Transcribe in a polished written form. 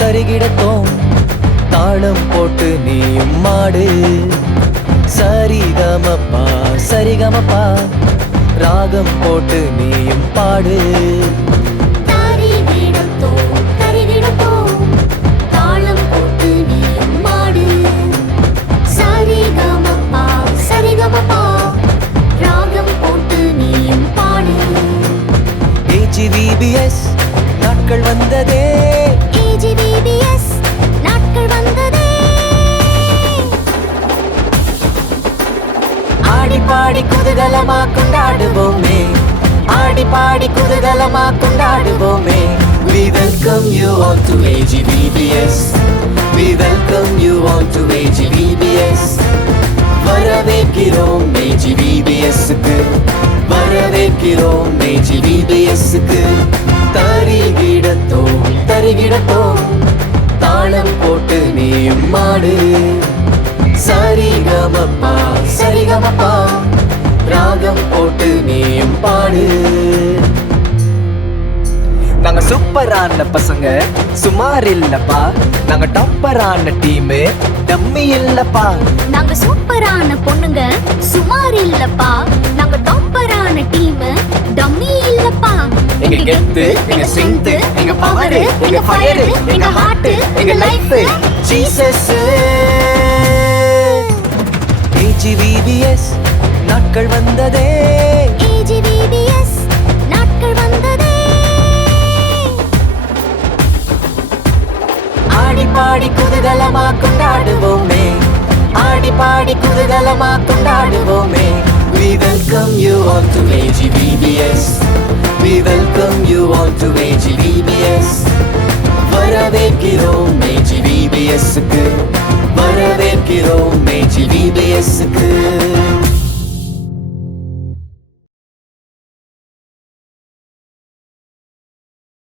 தருகிடத்தோம் தாளம் போட்டு நீயும் மாடு. சரிகமப்பா சரிகமப்பா ராகம் போட்டு நீயும் பாடு. தாளம் போட்டு நீயும் மாடு. சரிகமப்பா சரிகமப்பா ராகம் போட்டு நீயும் பாடு. AGVBS நாட்கள் வந்ததே. AGVBS நாட்கள் வந்ததே. ஆடி பாடி குதூகலமா கொண்டாடுவோமே. ஆடி பாடி குதூகலமா கொண்டாடுவோமே. We welcome you all to AGVBS. We welcome you all to AGVBS. வரவேற்கிறோம் AGVBS-க்கு. வரவேற்கிறோம் AGVBS-க்கு. தருகிடத்தோம் தருகிடத்தோம் தாளம் போட்டு நீயும் மாடு. சரிகமப்பா சரிகமப்பா ராகம் போட்டு நீயும் பாடு. நாங்க சூப்பரான பசங்க சுமார் இல்லப்பா. நாங்க டாப்பரான டீமு டம்மி இல்லப்பா. நாங்க சூப்பரான பொண்ணுங்க சுமார் இல்லப்பா. நாங்க டாப்பரான டீம் டம்மி இல்லப்பா. எங்க கெத்து எங்க ஸ்ட்ரெங்த் எங்க பவர் எங்க ஃபயர் எங்க ஹார்ட் எங்க லைஃப் ஜீசஸ். AGVBS நாட்கள் வந்ததே. AGVBS நாட்கள் வந்ததே. ஆடி பாடி குதூகலமா கொண்டாடுவோமே. ஆடி பாடி குதூகலமா கொண்டாடுவோமே. We welcome you all to AGVBS. We welcome you all to AGVBS. வரவேற்கிறோம் AGVBS-க்கு. வரவேற்கிறோம் AGVBS-க்கு.